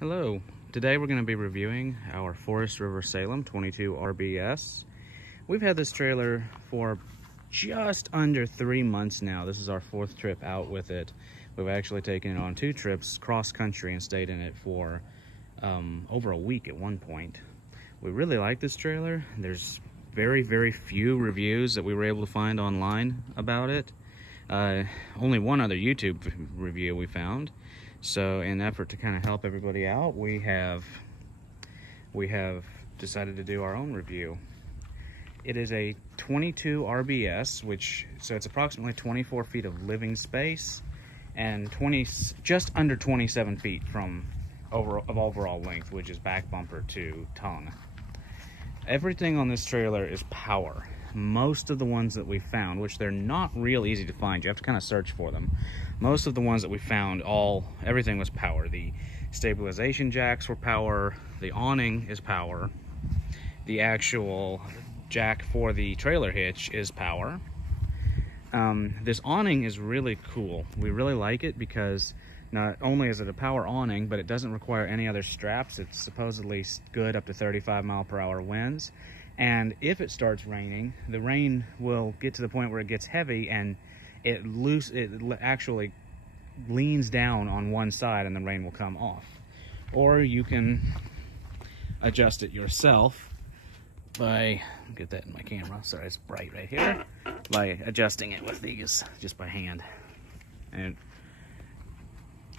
Hello, today we're going to be reviewing our Forest River Salem 22RBS. We've had this trailer for just under 3 months now. This is our 4th trip out with it. We've actually taken it on 2 trips cross country and stayed in it for over a week at one point. We really like this trailer. There's very few reviews that we were able to find online about it. Only one other YouTube review we found. So in an effort to kind of help everybody out, we have decided to do our own review. It is a 22RBS, so it's approximately 24 feet of living space and just under 27 feet of overall length, which is back bumper to tongue. Everything on this trailer is power. Most of the ones that we found, which they're not real easy to find, you have to kind of search for them. Most of the ones that we found, everything was power. The stabilization jacks were power, the awning is power, the actual jack for the trailer hitch is power. This awning is really cool. We really like it because not only is it a power awning, but it doesn't require any other straps. It's supposedly good up to 35-mile-per-hour winds. And if it starts raining, the rain will get to the point where it gets heavy and it actually leans down on one side and the rain will come off. Or you can adjust it yourself by, get that in my camera, sorry it's bright right here, by adjusting it with these just by hand. And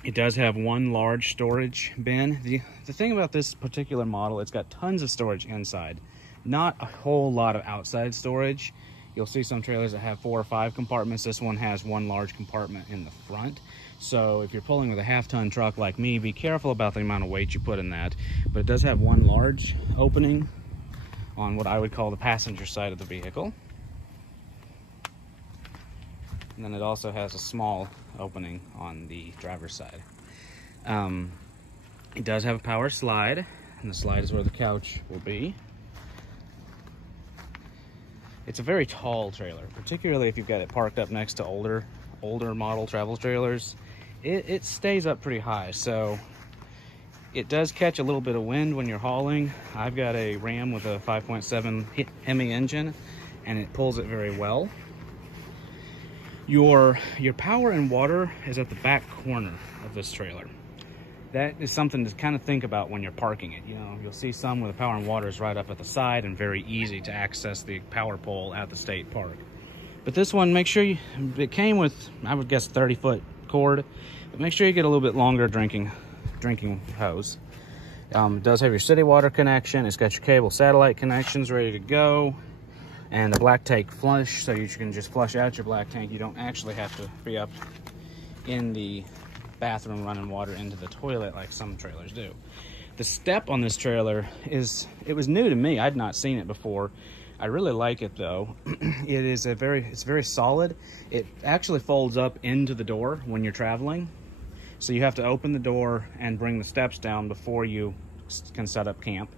it does have one large storage bin. The thing about this particular model, it's got tons of storage inside. Not a whole lot of outside storage. You'll see some trailers that have 4 or 5 compartments. This one has one large compartment in the front. So if you're pulling with a half-ton truck like me, be careful about the amount of weight you put in that. But it does have one large opening on what I would call the passenger side of the vehicle. And then it also has a small opening on the driver's side. It does have a power slide, and the slide is where the couch will be. It's a very tall trailer, particularly if you've got it parked up next to older model travel trailers. It stays up pretty high, so it does catch a little bit of wind when you're hauling. I've got a Ram with a 5.7 Hemi engine, and it pulls it very well. Your power and water is at the back corner of this trailer. That is something to kind of think about when you're parking it. You know, you'll see some where the power and water is right up at the side and very easy to access the power pole at the state park. But this one, make sure it came with, I would guess, 30-foot cord, but make sure you get a little bit longer drinking hose. It does have your city water connection. It's got your cable satellite connections ready to go, and a black tank flush, so you can just flush out your black tank. You don't actually have to be up in the bathroom running water into the toilet like some trailers do. The step on this trailer it was new to me. I'd not seen it before. I really like it though. It's very solid. It actually folds up into the door when you're traveling. So you have to open the door and bring the steps down before you can set up camp.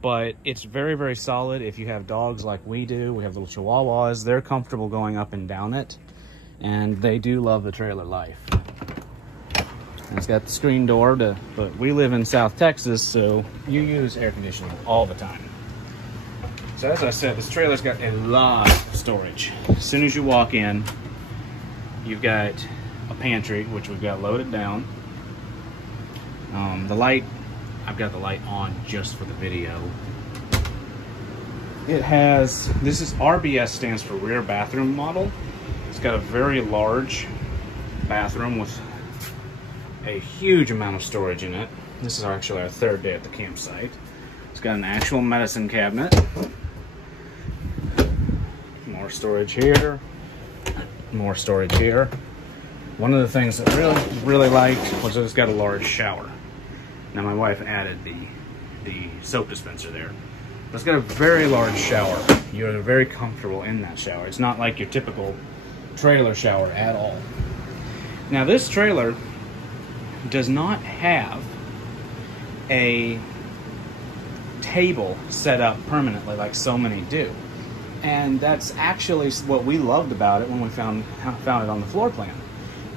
But it's very solid. If you have dogs like we do, we have little Chihuahuas, they're comfortable going up and down it. And they do love the trailer life. And it's got the screen door, but we live in South Texas, so you use air conditioning all the time. So as I said, this trailer's got a lot of storage. As soon as you walk in, you've got a pantry, which we've got loaded down. The light, I've got the light on just for the video. This is RBS, stands for rear bathroom model. It's got a very large bathroom with a huge amount of storage in it. This is actually our 3rd day at the campsite. It's got an actual medicine cabinet. More storage here. More storage here. One of the things that I really liked was that it's got a large shower. Now my wife added the soap dispenser there. But it's got a very large shower. You're very comfortable in that shower. It's not like your typical trailer shower at all. Now this trailer does not have a table set up permanently like so many do. And that's actually what we loved about it when we found it on the floor plan.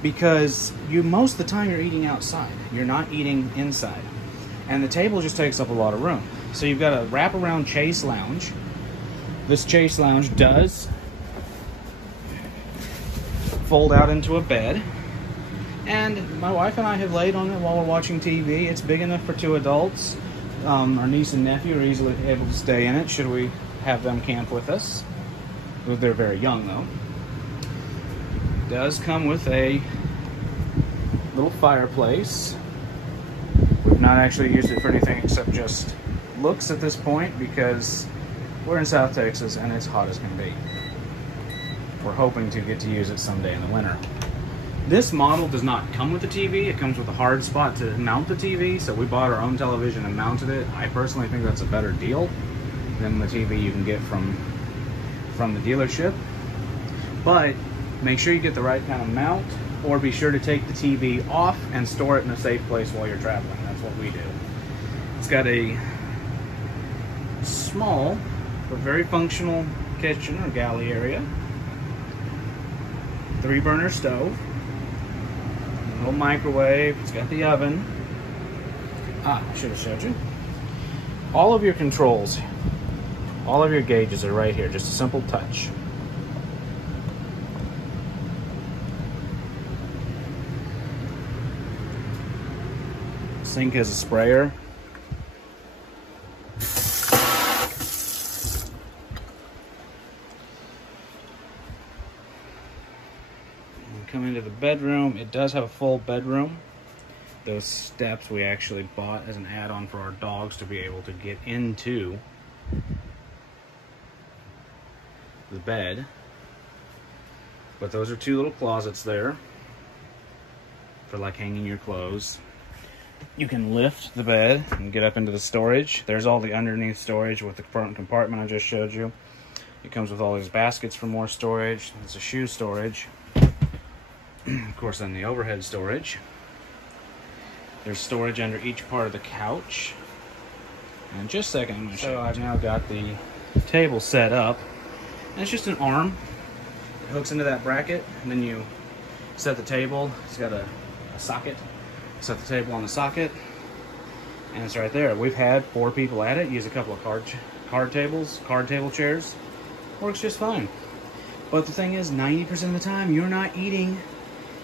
because most of the time you're eating outside. You're not eating inside. And the table just takes up a lot of room. So you've got a wraparound chase lounge. This chase lounge does fold out into a bed. And my wife and I have laid on it while we're watching TV. It's big enough for 2 adults. Our niece and nephew are easily able to stay in it should we have them camp with us. They're very young though. It does come with a little fireplace. We've not actually used it for anything except just looks at this point because we're in South Texas and it's hot as can be. We're hoping to get to use it someday in the winter. This model does not come with a TV. It comes with a hard spot to mount the TV, so we bought our own television and mounted it. I personally think that's a better deal than the TV you can get from the dealership. But make sure you get the right kind of mount, or be sure to take the TV off and store it in a safe place while you're traveling. That's what we do. It's got a small but very functional kitchen or galley area. 3-burner stove. Little microwave. It's got the oven. I should have showed you. All of your controls, all of your gauges are right here. Just a simple touch. Sink has a sprayer. Come into the bedroom. It does have a full bedroom. Those steps we actually bought as an add-on for our dogs to be able to get into the bed. But those are 2 little closets there for like hanging your clothes. You can lift the bed and get up into the storage. There's all the underneath storage with the front compartment I just showed you. It comes with all these baskets for more storage. It's a shoe storage. Of course, then the overhead storage. There's storage under each part of the couch. And in just a second, I'm going to show you. I've now got the table set up. And it's just an arm. It hooks into that bracket, and then you set the table. It's got a socket. Set the table on the socket, and it's right there. We've had 4 people at it. Use a couple of card table chairs. Works just fine. But the thing is, 90% of the time, you're not eating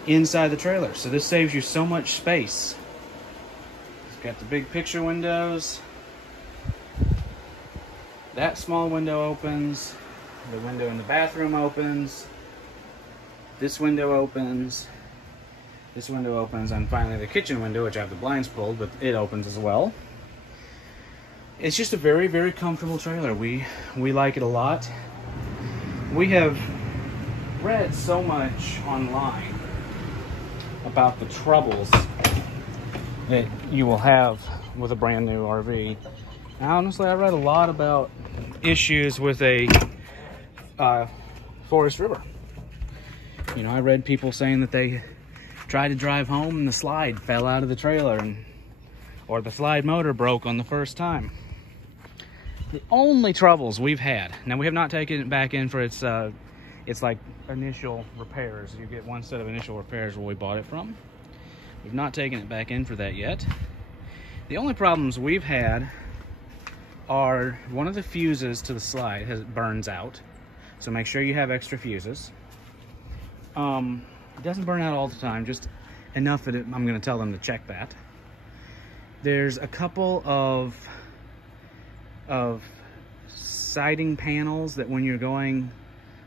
inside the trailer. So this saves you so much space. It's got the big picture windows. That small window opens. The window in the bathroom opens. This window opens. This window opens, and finally the kitchen window, which I have the blinds pulled, but it opens as well. It's just a very, very comfortable trailer. We like it a lot. We have read so much online about the troubles that you will have with a brand new RV. Now, honestly, I read a lot about issues with a Forest River. You know, I read people saying that they tried to drive home and the slide fell out of the trailer, or the slide motor broke on the first time. The only troubles we've had, now we have not taken it back in for its like initial repairs. You get 1 set of initial repairs where we bought it from. We've not taken it back in for that yet. The only problems we've had are one of the fuses to the slide burns out, so make sure you have extra fuses. It doesn't burn out all the time, just enough that I'm going to tell them to check that. There's a couple of siding panels that when you're going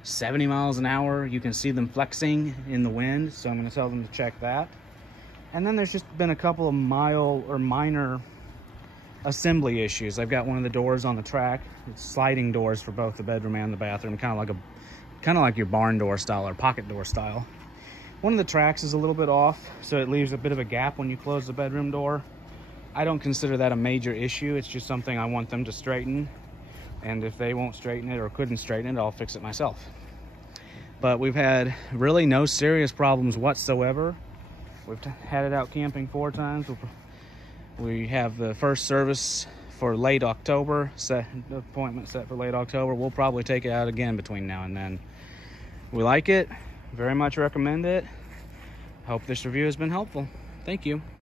70 miles an hour, you can see them flexing in the wind, so I'm going to tell them to check that. And then there's just been a couple of minor assembly issues. I've got one of the doors on the track. It's sliding doors for both the bedroom and the bathroom, kind of like your barn door style or pocket door style. One of the tracks is a little bit off, so it leaves a bit of a gap when you close the bedroom door. I don't consider that a major issue. It's just something I want them to straighten. And if they won't straighten it or couldn't straighten it, I'll fix it myself. But we've had really no serious problems whatsoever. We've had it out camping 4 times. We have the first service for late October, appointment set for late October. We'll probably take it out again between now and then. We like it, very much recommend it. Hope this review has been helpful. Thank you.